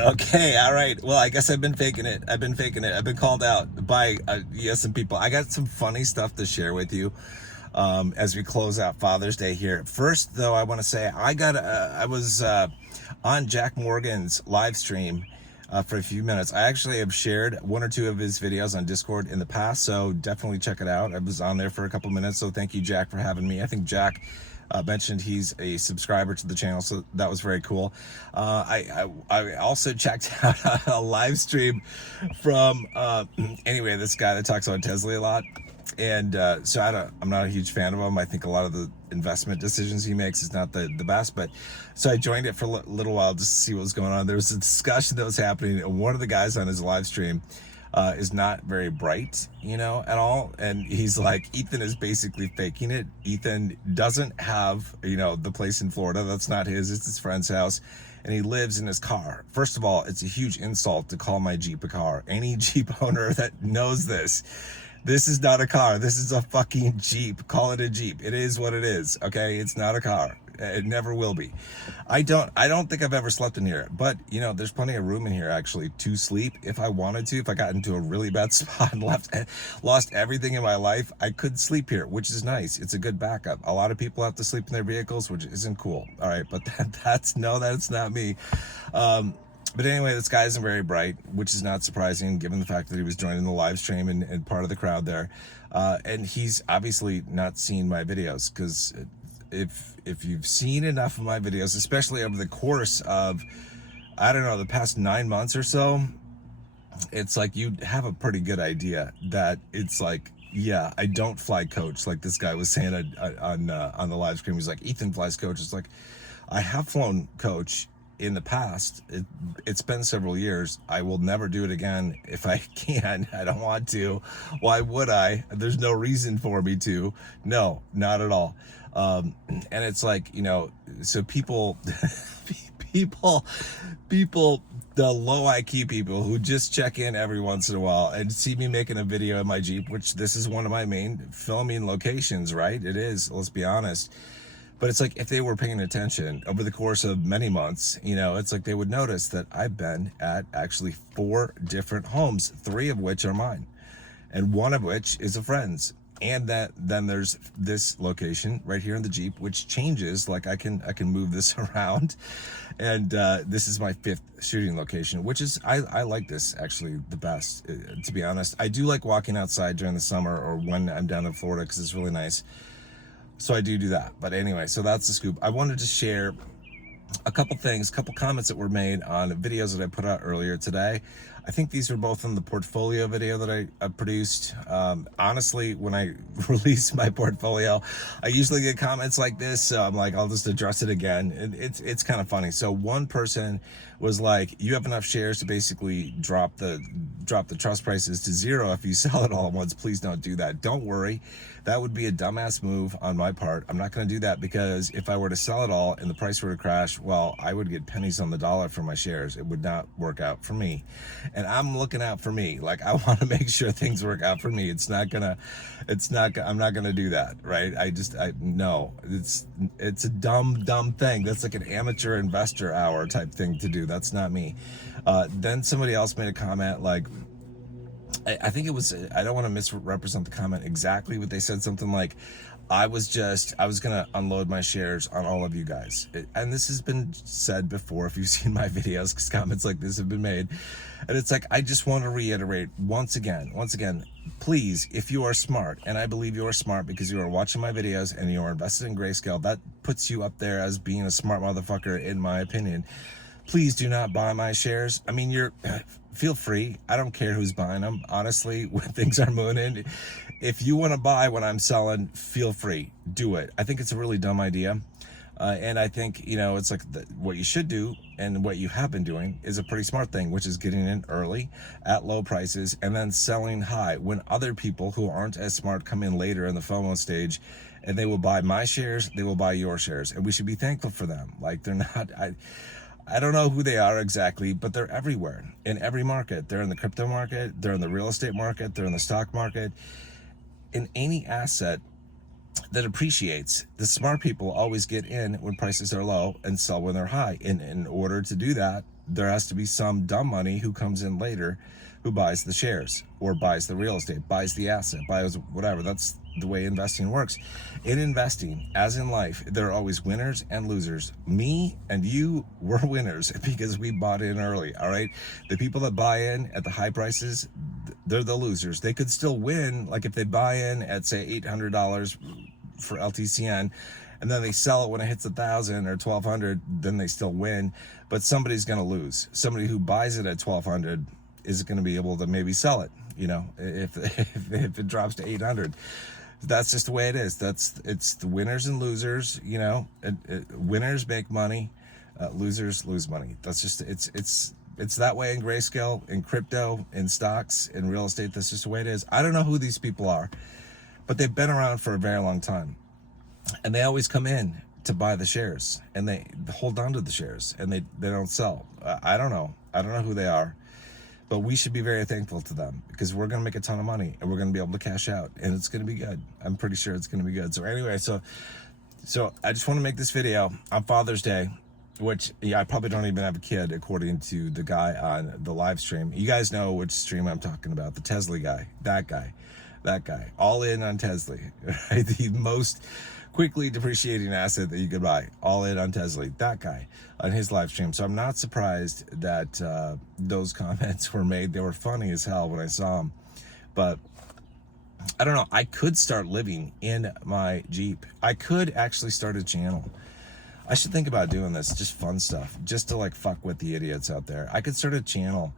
Okay, all right. Well, I guess I've been faking it. I've been faking it. I've been called out by some people. I got some funny stuff to share with you as we close out Father's Day here. First, though, I want to say I was on Jack Morgan's live stream for a few minutes. I actually have shared one or two of his videos on Discord in the past, so definitely check it out. I was on there for a couple minutes, so thank you, Jack, for having me. I think Jack mentioned he's a subscriber to the channel, so that was very cool. I also checked out a live stream from anyway, this guy that talks about Tesla a lot, and so I'm not a huge fan of him. I think a lot of the investment decisions he makes is not the best, but so I joined it for a little while just to see what was going on. There was a discussion that was happening, and one of the guys on his live stream is not very bright, at all. And he's like, Ethan is basically faking it. Ethan doesn't have, the place in Florida. That's not his, it's his friend's house. And he lives in his car. First of all, it's a huge insult to call my Jeep a car. Any Jeep owner that knows this is not a car. This is a fucking Jeep. Call it a Jeep. It is what it is. Okay. It's not a car. It never will be. I don't think I've ever slept in here, but there's plenty of room in here actually to sleep if I wanted to. If I got into a really bad spot and lost everything in my life, I could sleep here, which is nice. It's a good backup. A lot of people have to sleep in their vehicles, which isn't cool. All right, but that's not me. But anyway, this guy isn't very bright, which is not surprising given the fact that he was joining the live stream and part of the crowd there. And he's obviously not seen my videos, because if you've seen enough of my videos, especially over the course of, I don't know, the past 9 months or so, it's like you have a pretty good idea that it's like, yeah, I don't fly coach like this guy was saying on the live stream. He's like, Ethan flies coach. It's like, I have flown coach in the past. It's been several years. I will never do it again if I can. I don't want to. Why would I? There's no reason for me to. No, not at all. And it's like, so people people the low IQ people who just check in every once in a while and see me making a video in my Jeep, which this is one of my main filming locations, right? It is, let's be honest. But it's like, if they were paying attention over the course of many months, it's like they would notice that I've been at actually 4 different homes, 3 of which are mine, and 1 of which is a friend's. And then there's this location right here in the Jeep, which changes. Like I can move this around, and this is my 5th shooting location, which is I like this actually the best. To be honest, I do like walking outside during the summer or when I'm down in Florida, because it's really nice. So I do that. But anyway, so that's the scoop. I wanted to share a couple comments that were made on videos that I put out earlier today. I think these were both in the portfolio video that I produced. Honestly, when I release my portfolio, I usually get comments like this, so I'm like, I'll just address it again. And it's kind of funny. So one person was like, you have enough shares to basically drop the trust prices to 0 if you sell it all at once. Please don't do that. Don't worry. That would be a dumbass move on my part. I'm not going to do that, because if I were to sell it all and the price were to crash, well, I would get pennies on the dollar for my shares. It would not work out for me. And I'm looking out for me. Like, I want to make sure things work out for me. I'm not going to do that. Right. No, it's a dumb thing. That's like an amateur investor hour type thing to do. That's not me. Then somebody else made a comment like, I think it was, I don't want to misrepresent the comment exactly, but they said something like, I was going to unload my shares on all of you guys. And this has been said before, if you've seen my videos, because comments like this have been made. And it's like, I just want to reiterate once again, please, if you are smart, and I believe you are smart because you are watching my videos and you are invested in Grayscale, that puts you up there as being a smart motherfucker, in my opinion. Please do not buy my shares. I mean, feel free. I don't care who's buying them. Honestly, when things are moving, if you want to buy when I'm selling, feel free. Do it. I think it's a really dumb idea. And I think, it's like what you should do, and what you have been doing is a pretty smart thing, which is getting in early at low prices and then selling high when other people who aren't as smart come in later in the FOMO stage, and they will buy my shares, they will buy your shares, and we should be thankful for them. Like, they're not, I don't know who they are exactly, but they're everywhere in every market. They're in the crypto market, they're in the real estate market, they're in the stock market. In any asset that appreciates, the smart people always get in when prices are low and sell when they're high. And in order to do that, there has to be some dumb money who comes in later who buys the shares or buys the real estate, buys the asset, buys whatever. That's the way investing works. In investing, as in life, there are always winners and losers. Me and you were winners because we bought in early, all right? The people that buy in at the high prices, they're the losers. They could still win, like if they buy in at, say, $800 for LTCN, and then they sell it when it hits 1,000 or 1,200, then they still win. But somebody's going to lose. Somebody who buys it at 1,200 is going to be able to maybe sell it, if it drops to 800. That's just the way it is. It's the winners and losers. Winners make money, losers lose money. That's just it's that way in Grayscale, in crypto, in stocks, in real estate. That's just the way it is. I don't know who these people are, but they've been around for a very long time, and they always come in to buy the shares, and they hold on to the shares, and they don't sell. I don't know who they are, but we should be very thankful to them because we're going to make a ton of money and we're going to be able to cash out, and it's going to be good. I'm pretty sure it's going to be good. So anyway, so I just want to make this video on Father's Day, which I probably don't even have a kid according to the guy on the live stream. You guys know which stream I'm talking about, the Tesla guy, that guy, all in on Tesla, right? The most quickly depreciating asset that you could buy, all in on Tesla, that guy on his live stream. So I'm not surprised that those comments were made. They were funny as hell when I saw them, but I don't know. I could start living in my Jeep. I could actually start a channel. I should think about doing this, just fun stuff, just to like fuck with the idiots out there. I could start a channel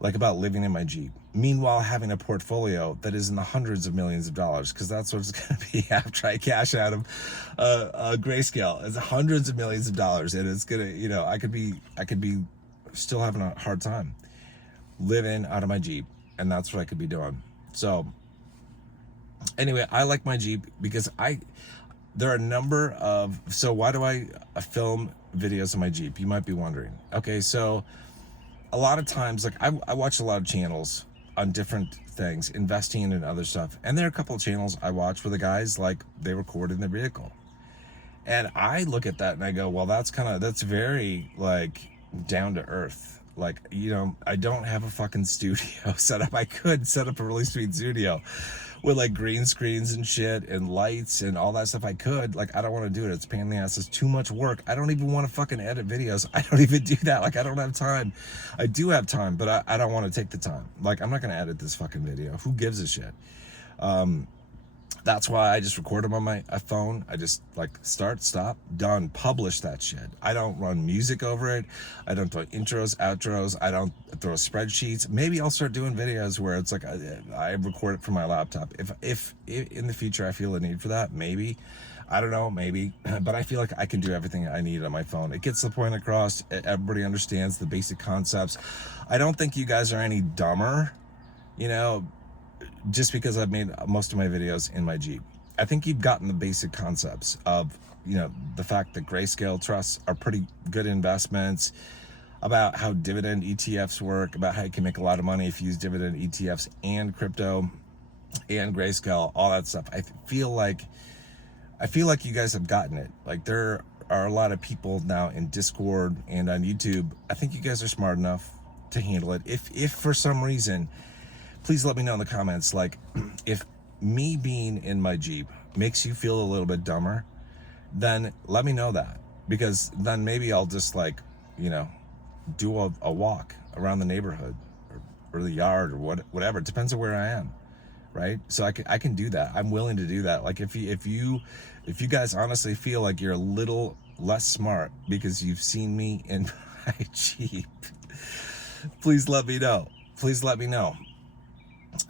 like about living in my Jeep, meanwhile having a portfolio that is in the hundreds of millions of dollars, because that's what it's going to be after I cash out of Grayscale. It's hundreds of millions of dollars, and it's gonna, I could be still having a hard time living out of my Jeep, and that's what I could be doing. So anyway, I like my Jeep because there are a number of, so why do I film videos in my Jeep? You might be wondering. Okay, so a lot of times, like I watch a lot of channels on different things, investing and other stuff. And there are a couple of channels I watch where the guys, like, they record in their vehicle. And I look at that and I go, well, that's very like down to earth. Like, I don't have a fucking studio set up. I could set up a really sweet studio with like green screens and shit and lights and all that stuff. I could, like, I don't want to do it. It's a pain in the ass. It's too much work. I don't even want to fucking edit videos. I don't even do that. Like, I don't have time. I do have time, but I don't want to take the time. Like, I'm not going to edit this fucking video. Who gives a shit? That's why I just record them on my phone. I just like start, stop, done, publish that shit. I don't run music over it. I don't throw intros, outros. I don't throw spreadsheets. Maybe I'll start doing videos where it's like I record it from my laptop. If in the future I feel a need for that, maybe. I don't know, maybe. But I feel like I can do everything I need on my phone. It gets the point across. Everybody understands the basic concepts. I don't think you guys are any dumber, just because I've made most of my videos in my Jeep. I think you've gotten the basic concepts of, the fact that Grayscale trusts are pretty good investments, about how dividend ETFs work, about how you can make a lot of money if you use dividend ETFs and crypto and Grayscale, all that stuff. I feel like you guys have gotten it. Like, there are a lot of people now in Discord and on YouTube. I think you guys are smart enough to handle it. If for some reason, please let me know in the comments, like, if me being in my Jeep makes you feel a little bit dumber, then let me know that, because then maybe I'll just, like, do a walk around the neighborhood or the yard or whatever. It depends on where I am, right? So I can do that. I'm willing to do that. Like, if you guys honestly feel like you're a little less smart because you've seen me in my Jeep, please let me know. Please let me know.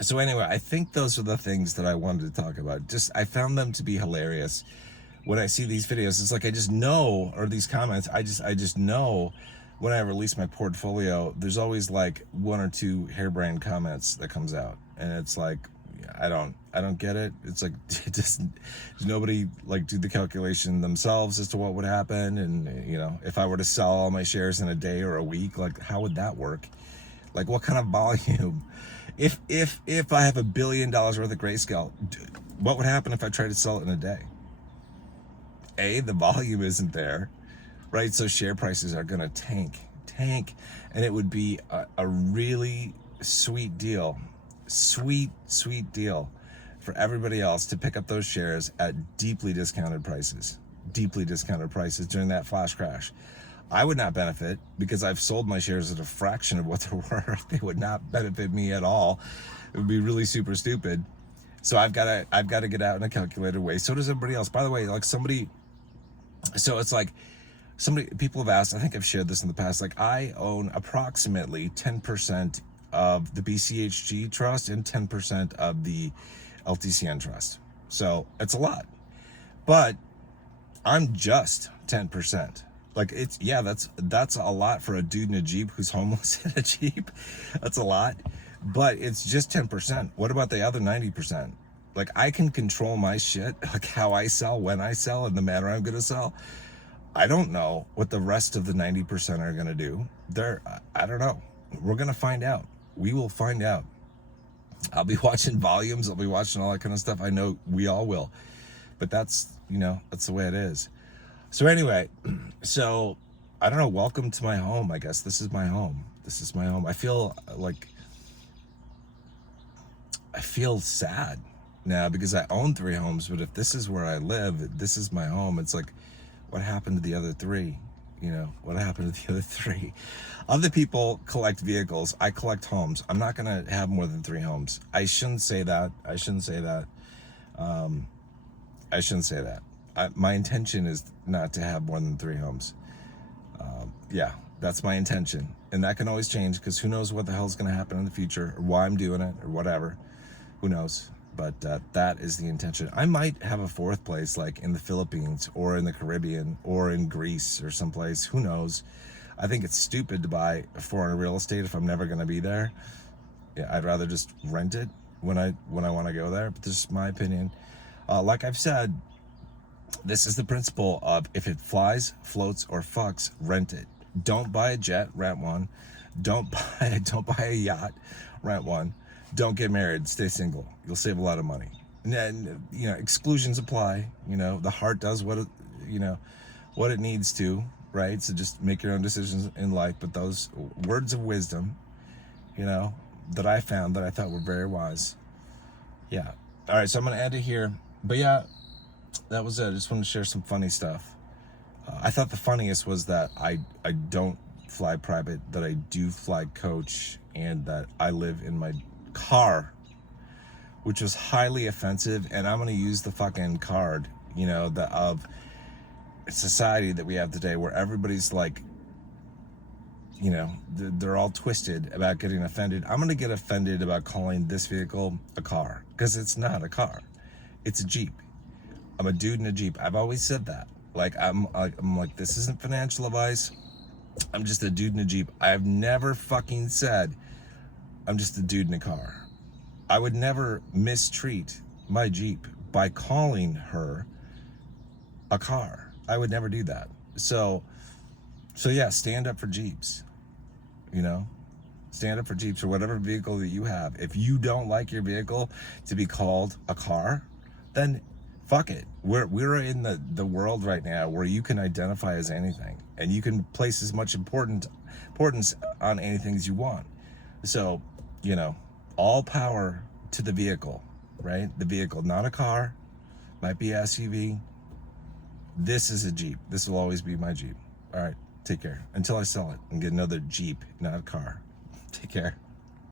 So anyway, I think those are the things that I wanted to talk about. I found them to be hilarious when I see these videos. It's like I just know, or these comments, I just know when I release my portfolio, there's always like one or two harebrained comments that comes out, and it's like, I don't get it. It's like, does nobody like do the calculation themselves as to what would happen? And if I were to sell all my shares in a day or a week, like, how would that work? Like, what kind of volume? If I have $1 billion worth of Grayscale, what would happen if I tried to sell it in a day? The volume isn't there, right? So share prices are gonna tank tank, and it would be a really sweet deal, sweet deal for everybody else to pick up those shares at deeply discounted prices during that flash crash. I would not benefit because I've sold my shares at a fraction of what they're worth. They would not benefit me at all. It would be really super stupid. So I've got to get out in a calculated way. So does everybody else. By the way, like people have asked, I think I've shared this in the past, like I own approximately 10% of the BCHG trust and 10% of the LTCN trust. So it's a lot, but I'm just 10%. Like that's a lot for a dude in a Jeep who's homeless in a Jeep. That's a lot, but it's just 10%. What about the other 90%? Like I can control my shit, like how I sell, when I sell, and the manner I'm going to sell. I don't know what the rest of the 90% are going to do. I don't know. We're going to find out. We will find out. I'll be watching volumes. I'll be watching all that kind of stuff. I know we all will, but that's the way it is. So anyway, so I don't know. Welcome to my home. I guess this is my home. I feel sad now because I own 3 homes, but if this is where I live, this is my home. It's like, what happened to the other 3? What happened to the other 3? Other people collect vehicles. I collect homes. I'm not going to have more than 3 homes. I shouldn't say that. My intention is not to have more than 3 homes. Yeah, that's my intention. And that can always change because who knows what the hell's going to happen in the future or why I'm doing it or whatever. Who knows? But that is the intention. I might have a 4th place like in the Philippines or in the Caribbean or in Greece or someplace. Who knows? I think it's stupid to buy foreign real estate if I'm never going to be there. Yeah, I'd rather just rent it when I want to go there. But this is my opinion. Like I've said, this is the principle of if it flies, floats, or fucks, rent it. Don't buy a jet, rent one. Don't buy a yacht, rent one. Don't get married, stay single. You'll save a lot of money. And exclusions apply. The heart does what it needs to, right? So just make your own decisions in life. But those words of wisdom, that I found that I thought were very wise. Yeah. All right, so I'm gonna end it here. But yeah, that was it. I just wanted to share some funny stuff. I thought the funniest was that I don't fly private, that I do fly coach, and that I live in my car, which was highly offensive. And I'm going to use the fucking card, of society that we have today where everybody's like, they're all twisted about getting offended. I'm going to get offended about calling this vehicle a car because it's not a car. It's a Jeep. I'm a dude in a Jeep. I've always said that. Like, I'm like, this isn't financial advice. I'm just a dude in a Jeep. I've never fucking said I'm just a dude in a car. I would never mistreat my Jeep by calling her a car. I would never do that. So yeah, stand up for Jeeps. Stand up for Jeeps or whatever vehicle that you have. If you don't like your vehicle to be called a car, then fuck it. We're in the world right now where you can identify as anything and you can place as much importance on anything as you want. So, all power to the vehicle, right? The vehicle, not a car, might be SUV. This is a Jeep. This will always be my Jeep. All right, take care until I sell it and get another Jeep, not a car. Take care.